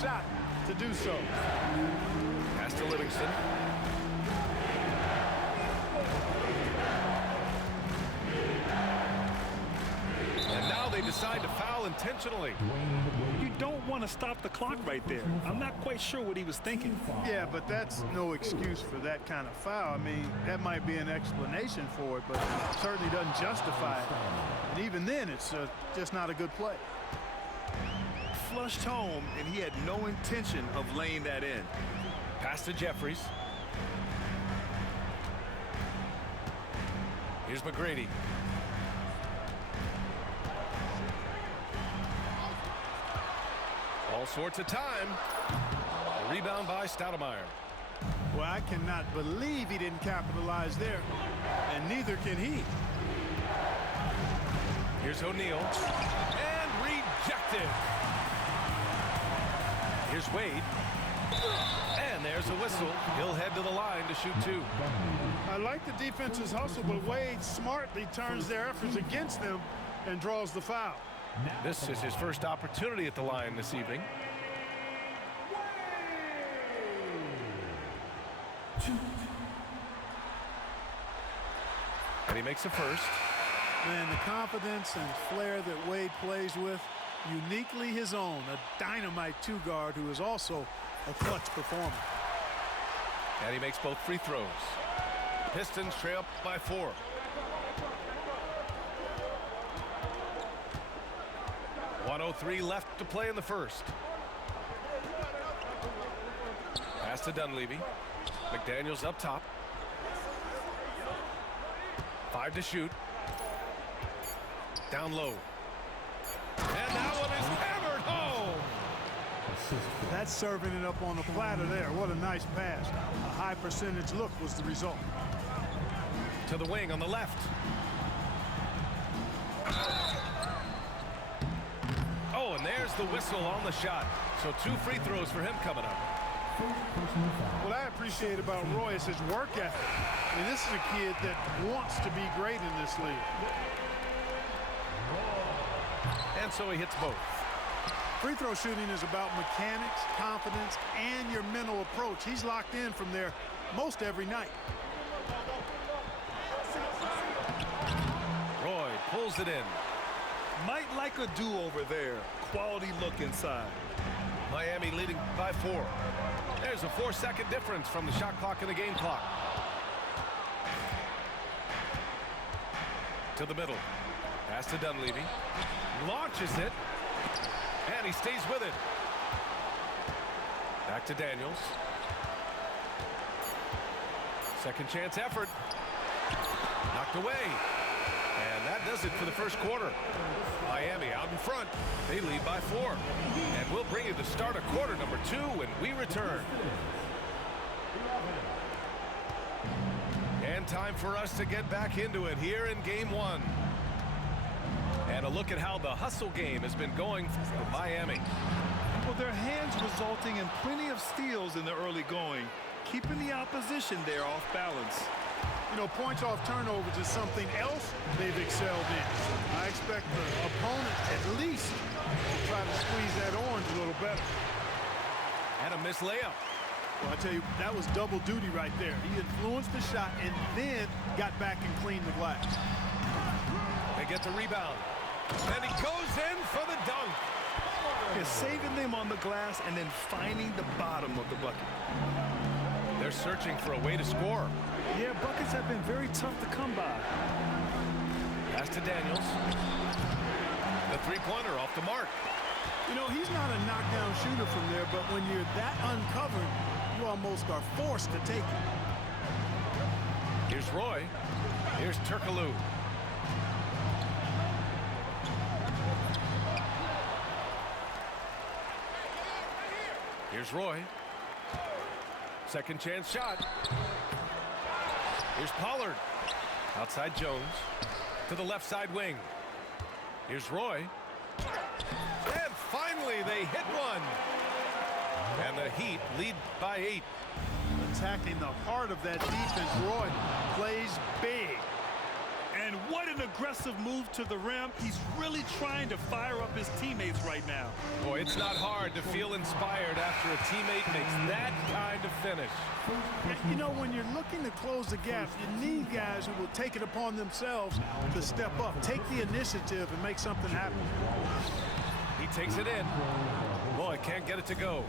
shot to do so. Pass to Livingston. And now they decide to foul intentionally. You don't want to stop the clock right there. I'm not quite sure what he was thinking. Yeah, but that's no excuse for that kind of foul. I mean, that might be an explanation for it, but it certainly doesn't justify it. And even then, it's just not a good play. Flushed home, and he had no intention of laying that in. Pass to Jeffries. Here's McGrady. All sorts of time. A rebound by Stoudemire. Well, I cannot believe he didn't capitalize there, and neither can he. Here's O'Neal. And rejected. Here's Wade. And there's a whistle. He'll head to the line to shoot two. I like the defense's hustle, but Wade smartly turns their efforts against them and draws the foul. This is his first opportunity at the line this evening. And he makes a first. Man, the confidence and flair that Wade plays with, uniquely his own, a dynamite two-guard who is also a clutch performer. And he makes both free throws. Pistons trail up by 4. .103 left to play in the first. Pass to Dunleavy. McDaniels up top. 5 to shoot. Down low. And that one is hammered home. That's serving it up on the platter there. What a nice pass. A high percentage look was the result. To the wing on the left. Oh, and there's the whistle on the shot. So 2 free throws for him coming up. What I appreciate about Roy is his work ethic. I mean, this is a kid that wants to be great in this league. And so he hits both. Free throw shooting is about mechanics, confidence, and your mental approach. He's locked in from there most every night. Roy pulls it in. Might like a do-over there. Quality look inside. Miami leading by 4. There's a 4-second difference from the shot clock and the game clock. To the middle. Pass to Dunleavy. Launches it. And he stays with it. Back to Daniels. Second chance effort. Knocked away. And that does it for the first quarter. Miami out in front. They lead by 4. And we'll bring you the start of quarter number 2 when we return. And time for us to get back into it here in game 1. And a look at how the hustle game has been going for Miami. Well, their hands resulting in plenty of steals in the early going, keeping the opposition there off balance. You know, points off turnovers is something else they've excelled in. I expect the opponent at least to try to squeeze that orange a little better. And a missed layup. Well, I tell you, that was double duty right there. He influenced the shot and then got back and cleaned the glass. They get the rebound. And he goes in for the dunk. He's saving them on the glass and then finding the bottom of the bucket. They're searching for a way to score. Yeah, buckets have been very tough to come by. Pass to Daniels. The three-pointer off the mark. You know, he's not a knockdown shooter from there, but when you're that uncovered, you almost are forced to take it. Here's Roy. Here's Turkoglu. Here's Roy. Second chance shot. Here's Pollard. Outside Jones. To the left side wing. Here's Roy. And finally they hit one. And the Heat lead by 8. Attacking the heart of that defense, Roy plays big. And what an aggressive move to the rim. He's really trying to fire up his teammates right now. Boy, it's not hard to feel inspired after a teammate makes that kind of finish. You know, when you're looking to close the gap, you need guys who will take it upon themselves to step up, take the initiative, and make something happen. He takes it in. Boy, can't get it to go.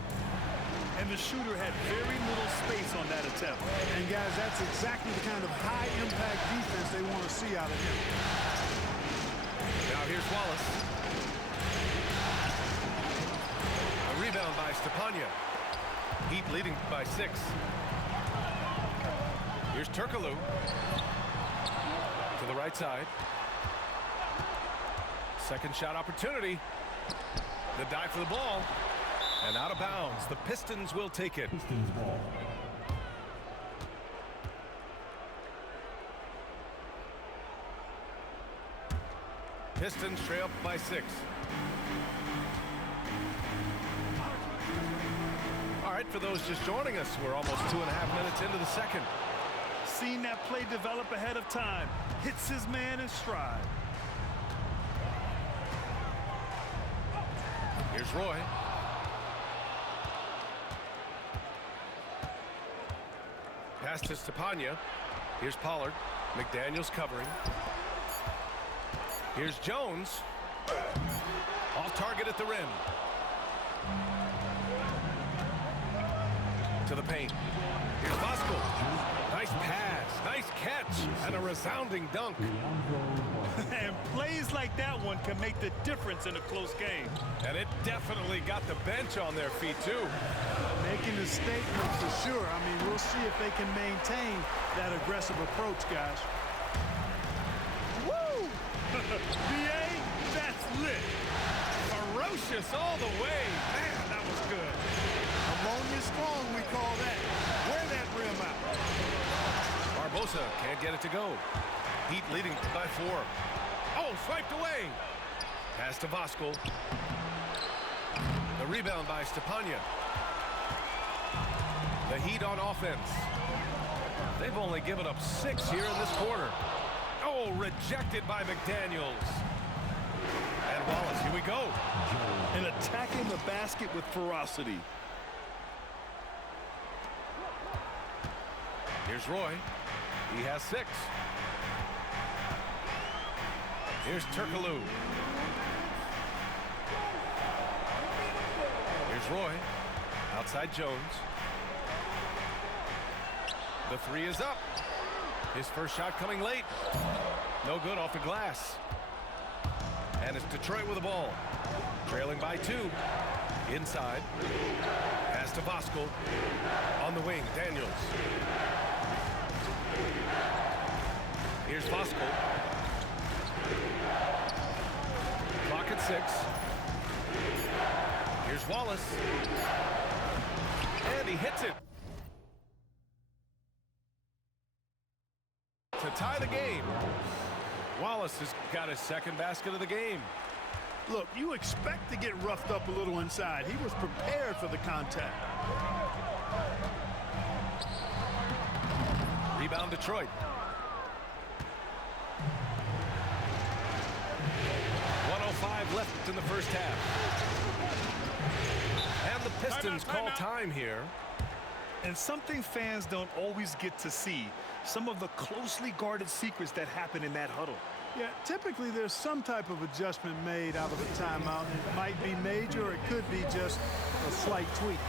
And the shooter had very little space on that attempt. And guys, that's exactly the kind of high-impact defense they want to see out of him. Now here's Wallace. A rebound by Stepanya. Heat leading by 6. Here's Turkoglu. To the right side. Second shot opportunity. The dive for the ball. And out of bounds. The Pistons will take it. Pistons ball. Pistons trail up by 6. All right, for those just joining us, we're almost 2.5 minutes into the second. Seen that play develop ahead of time. Hits his man in stride. Here's Roy. Pass to Stepanya. Here's Pollard. McDaniels covering. Here's Jones. Off target at the rim. To the paint. Here's Voskuhl. Nice pass. Nice catch. And a resounding dunk. And plays like that one can make the difference in a close game. And it definitely got the bench on their feet, too. Making a statement for sure. I mean, we'll see if they can maintain that aggressive approach, guys. Woo! BA, that's lit. Ferocious all the way. Man, that was good. Ammonia strong, we call that. Wear that rim out. Barbosa can't get it to go. Heat leading by 4. Oh, swiped away. Pass to Voskuhl. The rebound by Stepanya. The Heat on offense. They've only given up 6 here in this quarter. Oh, rejected by McDaniels. And Wallace, here we go. And attacking the basket with ferocity. Here's Roy. He has 6. Here's Turkoglu. Here's Roy. Outside Jones. The 3 is up. His first shot coming late. No good off the glass. And it's Detroit with the ball. Trailing by 2. Inside. Pass to Voskuhl. On the wing, Daniels. Here's Voskuhl. Clock at 6. Here's Wallace. And he hits it. To tie the game. Wallace has got his second basket of the game. Look, you expect to get roughed up a little inside. He was prepared for the contact. Rebound Detroit. 1:05 left in the first half. And the Pistons call time here. And something fans don't always get to see. Some of the closely guarded secrets that happen in that huddle. Yeah, typically there's some type of adjustment made out of a timeout. It might be major or it could be just a slight tweak.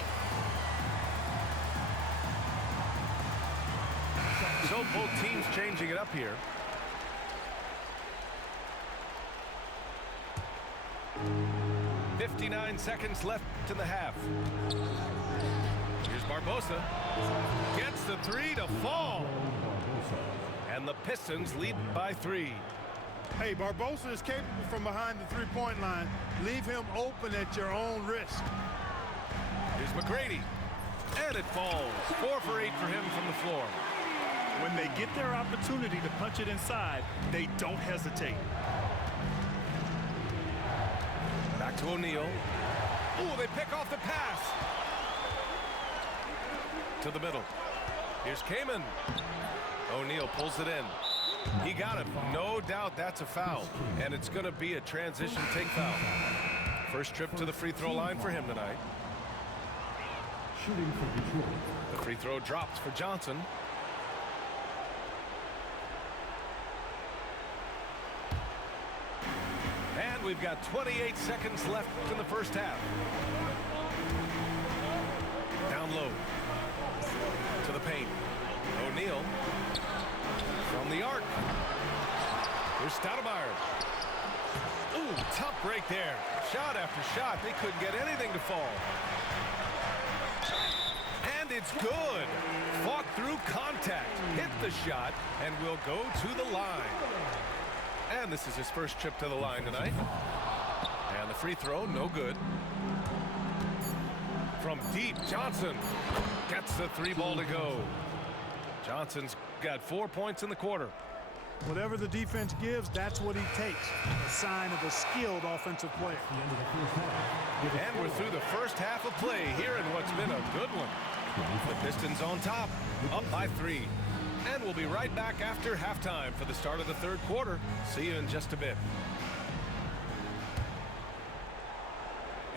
So both teams changing it up here. "59 seconds left in the half. Here's Barbosa. Gets the 3 to fall. And the Pistons lead by 3. Hey, Barbosa is capable from behind the three-point line. Leave him open at your own risk. Here's McGrady. And it falls. 4 for 8 for him from the floor. When they get their opportunity to punch it inside, they don't hesitate. Back to O'Neal. Ooh, they pick off the pass. To the middle. Here's Kaman. O'Neal pulls it in. He got him. No doubt that's a foul. And it's going to be a transition take foul. First trip to the free throw line for him tonight. Shooting for Detroit. The free throw drops for Johnson. And we've got 28 seconds left in the first half. Down low. To the paint. O'Neal. From the arc. Here's Stoudemire. Ooh, tough break there. Shot after shot. They couldn't get anything to fall. And it's good. Fought through contact. Hit the shot and will go to the line. And this is his first trip to the line tonight. And the free throw, no good. From deep, Johnson gets the three ball to go. Johnson's got 4 points in the quarter. Whatever the defense gives, that's what he takes. A sign of a skilled offensive player. And we're through the first half of play here in what's been a good one. The Pistons on top, up by 3. And we'll be right back after halftime for the start of the third quarter. See you in just a bit.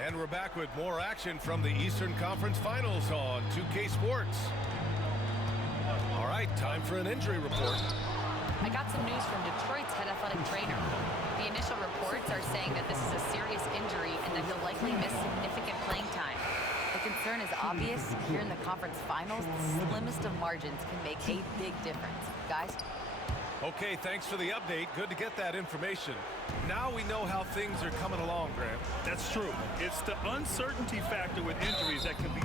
And we're back with more action from the Eastern Conference Finals on 2K Sports. All right, time for an injury report. I got some news from Detroit's head athletic trainer. The initial reports are saying that this is a serious injury and that he'll likely miss significant playing time. The concern is obvious. Here in the conference finals, the slimmest of margins can make a big difference. Guys? Okay, thanks for the update. Good to get that information. Now we know how things are coming along, Grant. That's true. It's the uncertainty factor with injuries that can be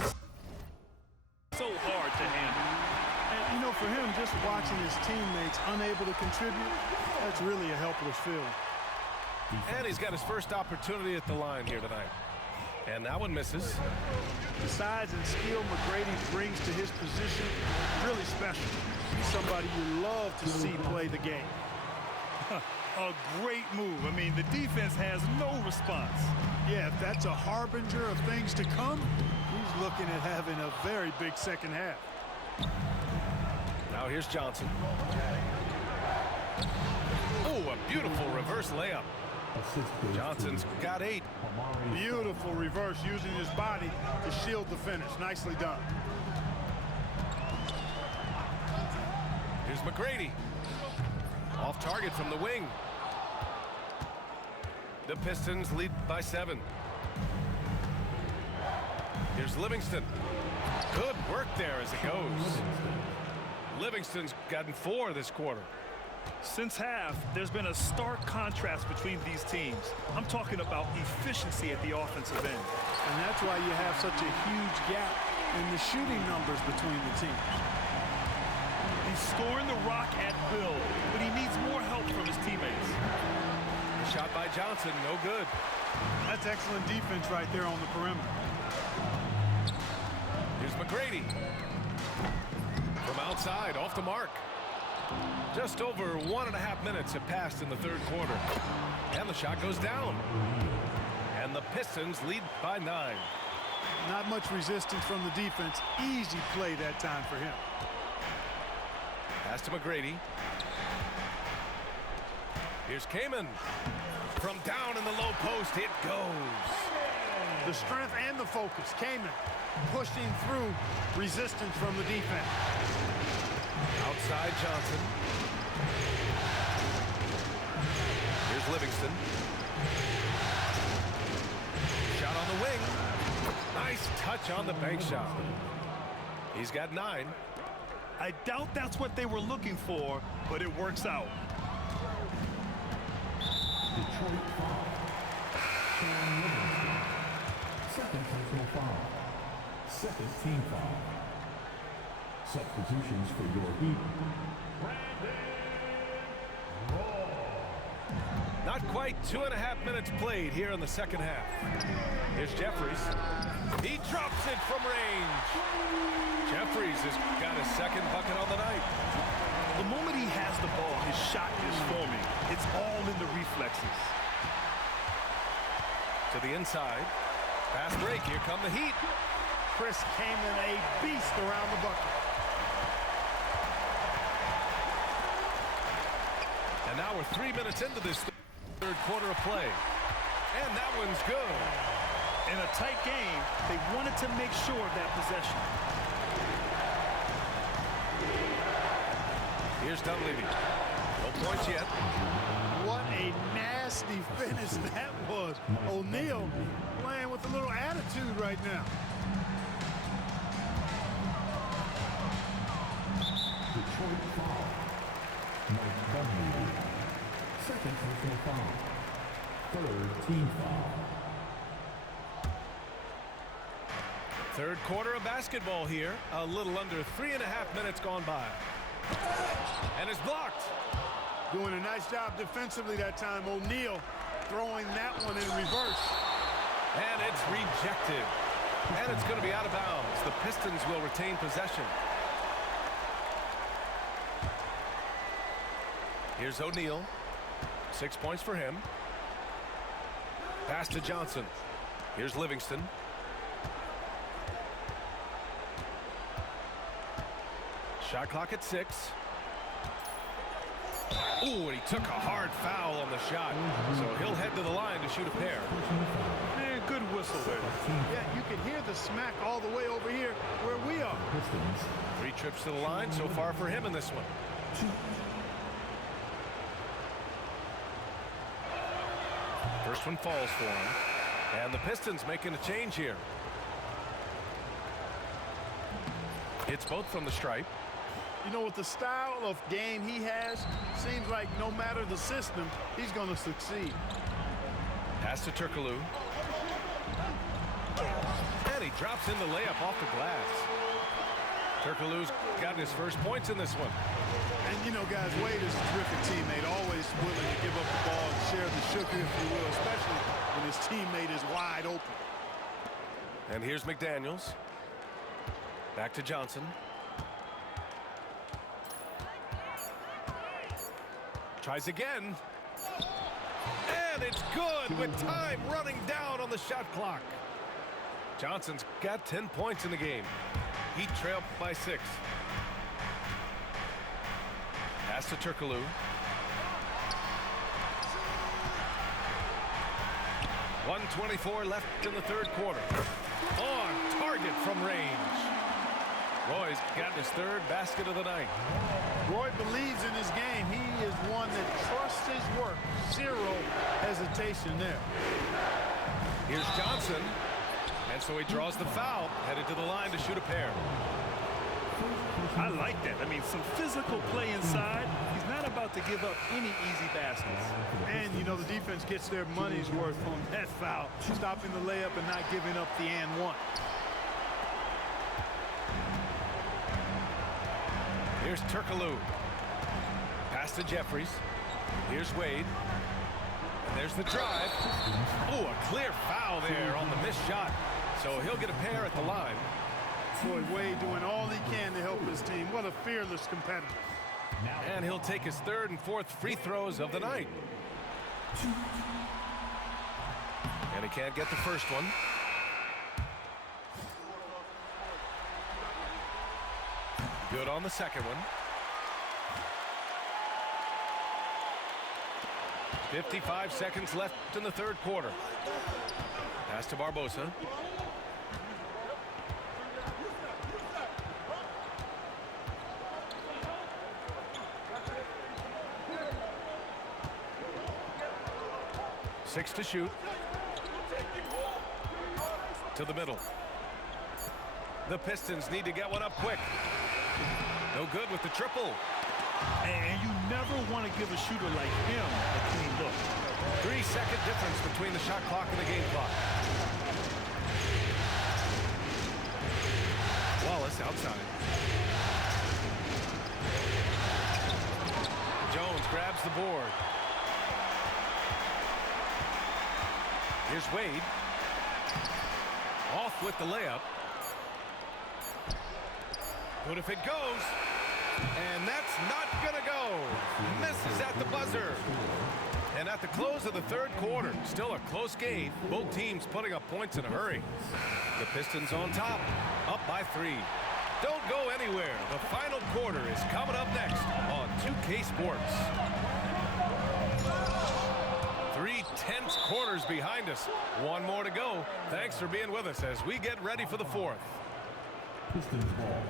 so hard to handle. And, you know, for him, just watching his teammates unable to contribute, that's really a helpless feeling. And he's got his first opportunity at the line here tonight. And that one misses. The size and skill McGrady brings to his position, really special. He's somebody you love to see play the game. A great move. I mean, the defense has no response. Yeah, if that's a harbinger of things to come, he's looking at having a very big second half. Now here's Johnson. Oh, a beautiful reverse layup. Johnson's got 8. Beautiful reverse using his body to shield the finish. Nicely done. Here's McGrady. Off target from the wing. The Pistons lead by 7. Here's Livingston. Good work there as it goes. Livingston's gotten 4 this quarter. Since half, there's been a stark contrast between these teams. I'm talking about efficiency at the offensive end. And that's why you have such a huge gap in the shooting numbers between the teams. He's scoring the rock at will, but he needs more help from his teammates. The shot by Johnson, no good. That's excellent defense right there on the perimeter. Here's McGrady. From outside, off the mark. Just over 1.5 minutes have passed in the third quarter. And the shot goes down. And the Pistons lead by 9. Not much resistance from the defense. Easy play that time for him. Pass to McGrady. Here's Kaman. From down in the low post, it goes. The strength and the focus. Kaman pushing through resistance from the defense. Outside Johnson. Here's Livingston. Shot on the wing. Nice touch on the bank shot. He's got 9. I doubt that's what they were looking for, but it works out. Detroit foul. Cam Livingston. Second personal foul. Second team foul. Substitutions for your Heat. Not quite 2.5 minutes played here in the second half. Here's Jeffries. He drops it from range. Jeffries has got his second bucket on the night. The moment he has the ball, his shot is forming. It's all in the reflexes. To the inside. Fast break. Here come the Heat. Chris Kaman, a beast around the bucket. now we're 3 minutes into this third quarter of play. And that one's good. In a tight game, they wanted to make sure of that possession. Here's Dunleavy. No points yet. What a nasty finish that was. O'Neal playing with a little attitude right now. Detroit foul. Mike Dunleavy. Second personal foul. Third team foul. Third quarter of basketball here. A little under 3.5 minutes gone by. And it's blocked. Doing a nice job defensively that time. O'Neal throwing that one in reverse. And it's rejected. And it's going to be out of bounds. The Pistons will retain possession. Here's O'Neal. 6 points for him. Pass to Johnson. Here's Livingston. Shot clock at 6. Ooh, and he took a hard foul on the shot. So he'll head to the line to shoot a pair. Man, good whistle there. Yeah, you can hear the smack all the way over here where we are. Pistons. 3 trips to the line so far for him in this one. First one falls for him. And the Pistons making a change here. It's both from the stripe. You know, with the style of game he has, seems like no matter the system, he's going to succeed. Pass to Turkoglu. And he drops in the layup off the glass. Turkoglu's gotten his first points in this one. And, you know, guys, Wade is a terrific teammate, always willing to give up the ball and share the sugar, if you will, especially when his teammate is wide open. And here's McDaniels. Back to Johnson. Tries again. And it's good with time running down on the shot clock. Johnson's got 10 points in the game. He trailed by 6. Pass to Turkoglu. .124 left in the third quarter. On target from range. Roy's got his third basket of the night. Roy believes in his game. He is one that trusts his work. Zero hesitation there. Here's Johnson. And so he draws the foul, headed to the line to shoot a pair. I like that. I mean, some physical play inside. He's not about to give up any easy baskets. And, you know, the defense gets their money's worth on that foul, stopping the layup and not giving up the and one. Here's Turkoglu. Pass to Jeffries. Here's Wade. And there's the drive. Oh, a clear foul there on the missed shot. So he'll get a pair at the line. Boy, Wade doing all he can to help his team. What a fearless competitor. And he'll take his third and fourth free throws of the night. And he can't get the first one. Good on the second one. 55 seconds left in the third quarter. Pass to Barbosa. Six to shoot. To the middle. The Pistons need to get one up quick. No good with the triple. And you never want to give a shooter like him a clean look. 3-second difference between the shot clock and the game clock. Wallace outside. Jones grabs the board. Here's Wade. Off with the layup. But if it goes, and that's not gonna go. Misses at the buzzer. And at the close of the third quarter, still a close game. Both teams putting up points in a hurry. The Pistons on top, up by 3. Don't go anywhere. The final quarter is coming up next on 2K Sports. 3 tense quarters behind us. One more to go. Thanks for being with us as we get ready for the fourth. Pistons ball.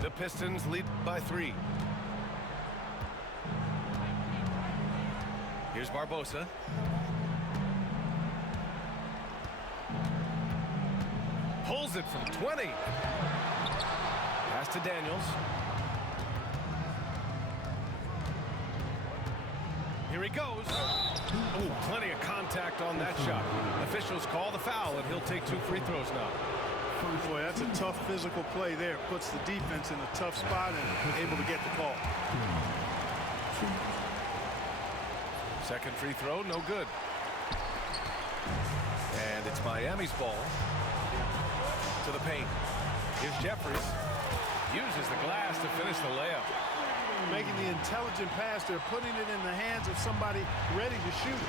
The Pistons lead by 3. Here's Barbosa. Pulls it from 20. Pass to Daniels. Here he goes. Oh, plenty of contact on that shot. Officials call the foul, and he'll take 2 free throws now. Boy, that's a tough physical play there. Puts the defense in a tough spot and able to get the call. Second free throw, no good. And it's Miami's ball. To the paint. Here's Jeffries. Uses the glass to finish the layup. Making the intelligent pass. They're putting it in the hands of somebody ready to shoot.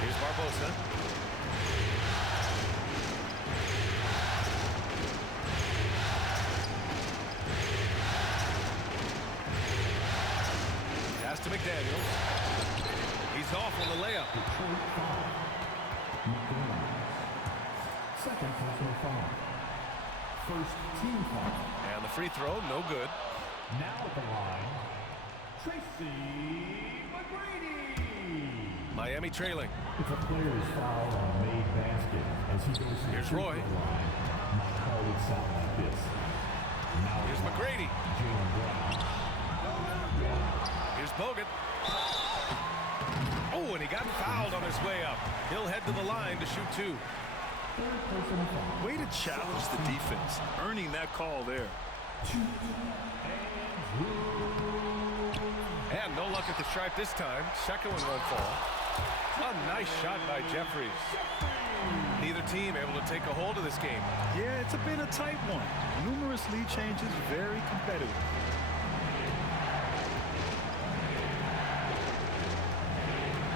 Here's Barbosa. Pass to McDaniels. He's off on the layup. Detroit foul. McDaniels. Second personal foul. First team foul. And the free throw, no good. Now at the line, Tracy McGrady. Miami trailing. It's a player's foul on a made basket as he goes to Here's the free Roy. throw line. My call would sound like this. Now Here's McGrady. Jaylen Brown. Here's Bogut. Oh, and he got fouled on his way up. He'll head to the line to shoot 2. Third personal foul. Way to challenge the defense, earning that call there. And no luck at the stripe this time. Second one won't fall. A nice shot by Jeffries. Neither team able to take a hold of this game. Yeah, it's been a tight one. Numerous lead changes, very competitive.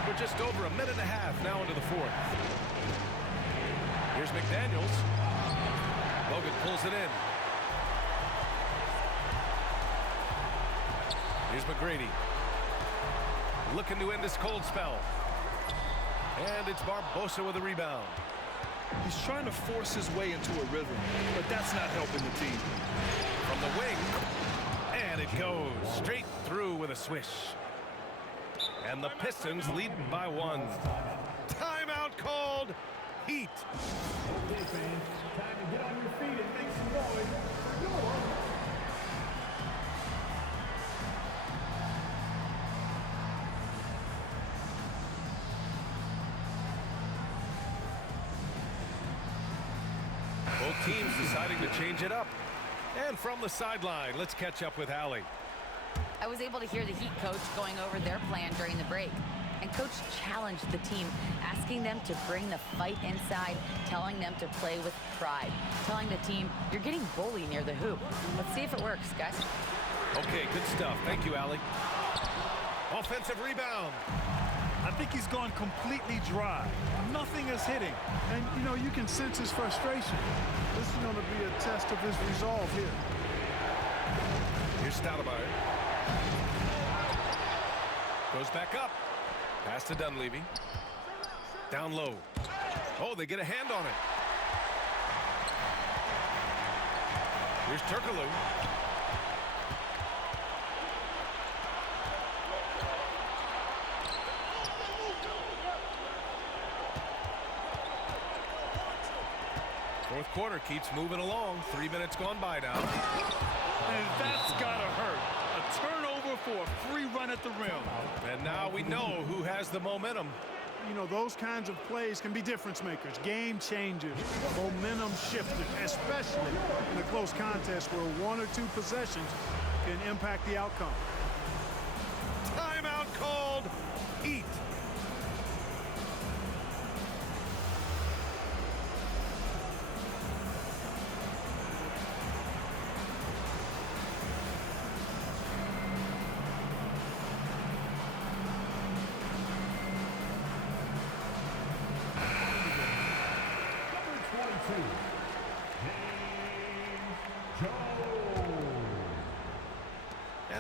We're just over a minute and a half now into the fourth. Here's McDaniels. Bogut pulls it in. Here's McGrady. Looking to end this cold spell. And it's Barbosa with a rebound. He's trying to force his way into a rhythm, but that's not helping the team. From the wing. And it goes straight through with a swish. And the Pistons lead by 1. Timeout called. Heat. Okay, fans, time to get on your feet and make some noise for your Both teams deciding to change it up. And from the sideline, let's catch up with Allie. I was able to hear the Heat coach going over their plan during the break. And coach challenged the team, asking them to bring the fight inside, telling them to play with pride, telling the team, you're getting bullied near the hoop. Let's see if it works, guys. Okay, good stuff. Thank you, Allie. Offensive rebound. I think he's gone completely dry. Nothing is hitting. And, you know, you can sense his frustration. This is going to be a test of his resolve here. Here's Stoudemire. Goes back up. Pass to Dunleavy. Down low. Oh, they get a hand on it. Here's Turkoglu. Fourth quarter keeps moving along. 3 minutes gone by now. And that's gotta hurt. A turnover for a free run at the rim. And now we know who has the momentum. You know, those kinds of plays can be difference makers, game changers, momentum shifters, especially in a close contest where 1 or 2 possessions can impact the outcome. Timeout called. Heat.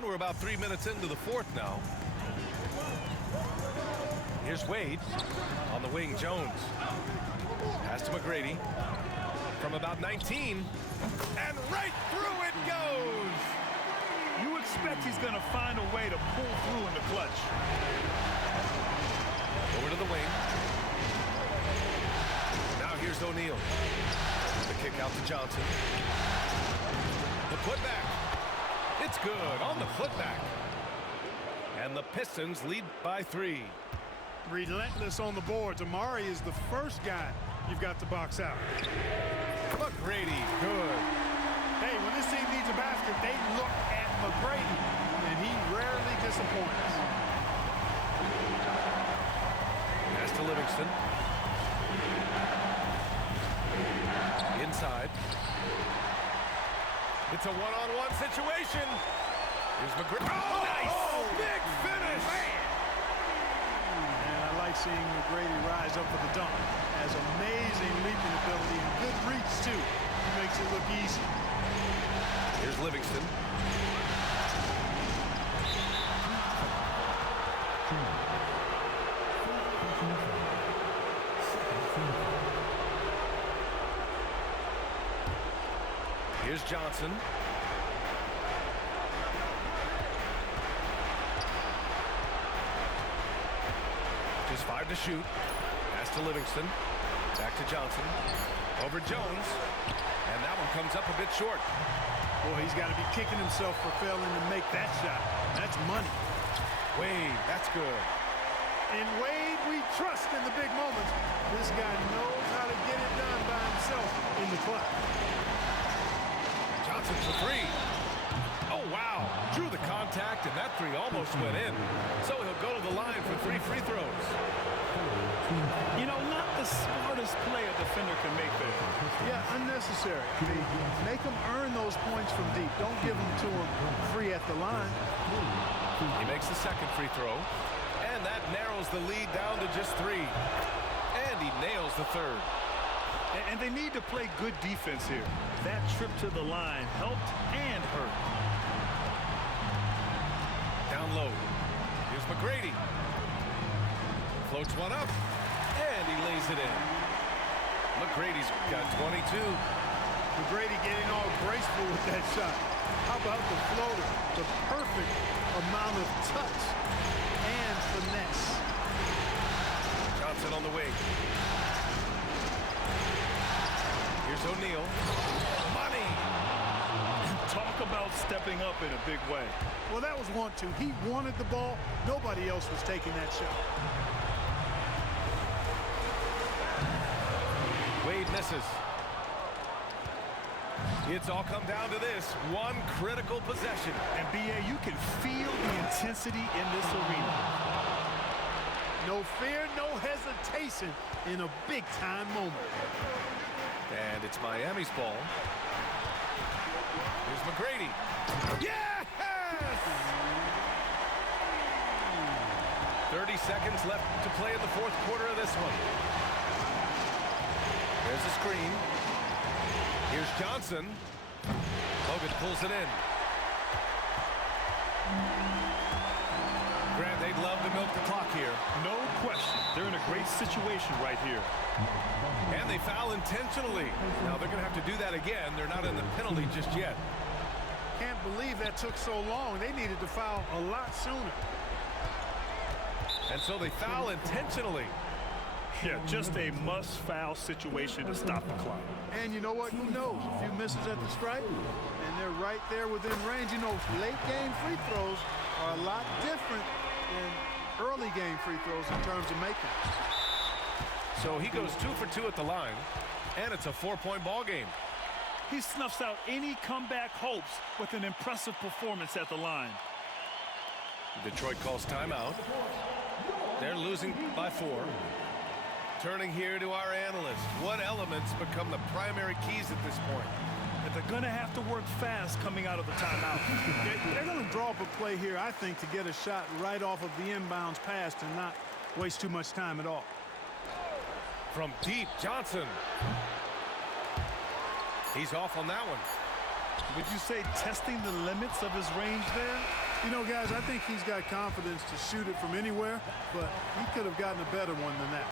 And we're about 3 minutes into the fourth now. Here's Wade. On the wing, Jones. Pass to McGrady. From about 19. And right through it goes! You expect he's going to find a way to pull through in the clutch. Over to the wing. Now here's O'Neal. The kick out to Johnson. The putback. It's good on the putback. And the Pistons lead by 3. Relentless on the boards. Amari is the first guy you've got to box out. McGrady, good. Hey, when this team needs a basket, they look at McGrady, and he rarely disappoints. Pass to Livingston. Inside. It's a one-on-one situation. Here's McGrady. Oh, nice! Oh, big finish! And I like seeing McGrady rise up for the dunk. Has amazing leaping ability and good reach, too. He makes it look easy. Here's Livingston. Here's Johnson. Just 5 to shoot. Pass to Livingston. Back to Johnson. Over Jones. And that one comes up a bit short. Boy, he's got to be kicking himself for failing to make that shot. That's money. Wade, that's good. In Wade, we trust in the big moments. This guy knows how to get it done by himself in the clutch. Johnson for 3. Oh, wow. Drew the contact, and that 3 almost went in. So he'll go to the line for 3 free throws. You know, not the smartest play a defender can make there. Yeah, unnecessary. I mean, make him earn those points from deep. Don't give them to him free at the line. He makes the second free throw, and that narrows the lead down to just 3. And he nails the third. And they need to play good defense here. That trip to the line helped and hurt. Down low. Here's McGrady. Floats one up, and he lays it in. McGrady's got 22. McGrady getting all graceful with that shot. How about the floater? The perfect amount of touch and finesse. Johnson on the wing. Here's O'Neal. Money! Talk about stepping up in a big way. Well, that was 1-2. He wanted the ball. Nobody else was taking that shot. Wade misses. It's all come down to this one critical possession. And B.A., you can feel the intensity in this arena. No fear, no hesitation in a big-time moment. And it's Miami's ball. Here's McGrady. Yes! 30 seconds left to play in the fourth quarter of this one. There's a screen. Here's Johnson. Logan pulls it in. Grant, they'd love to milk the clock here. No question. They're in a great situation right here. And they foul intentionally. Now they're going to have to do that again. They're not in the penalty just yet. Can't believe that took so long. They needed to foul a lot sooner. And so they foul intentionally. Yeah, just a must-foul situation to stop the clock. And you know what? Who knows? A few misses at the stripe, and they're right there within range. You know, late-game free throws are a lot different than early-game free throws in terms of making. So he goes 2 for 2 at the line, and it's a 4-point ball game. He snuffs out any comeback hopes with an impressive performance at the line. Detroit calls timeout. They're losing by 4. Turning here to our analyst. What elements become the primary keys at this point? But they're going to have to work fast coming out of the timeout. They're going to draw up a play here, I think, to get a shot right off of the inbounds pass and not waste too much time at all. From deep, Johnson. He's off on that one. Would you say testing the limits of his range there? You know, guys, I think he's got confidence to shoot it from anywhere, but he could have gotten a better one than that.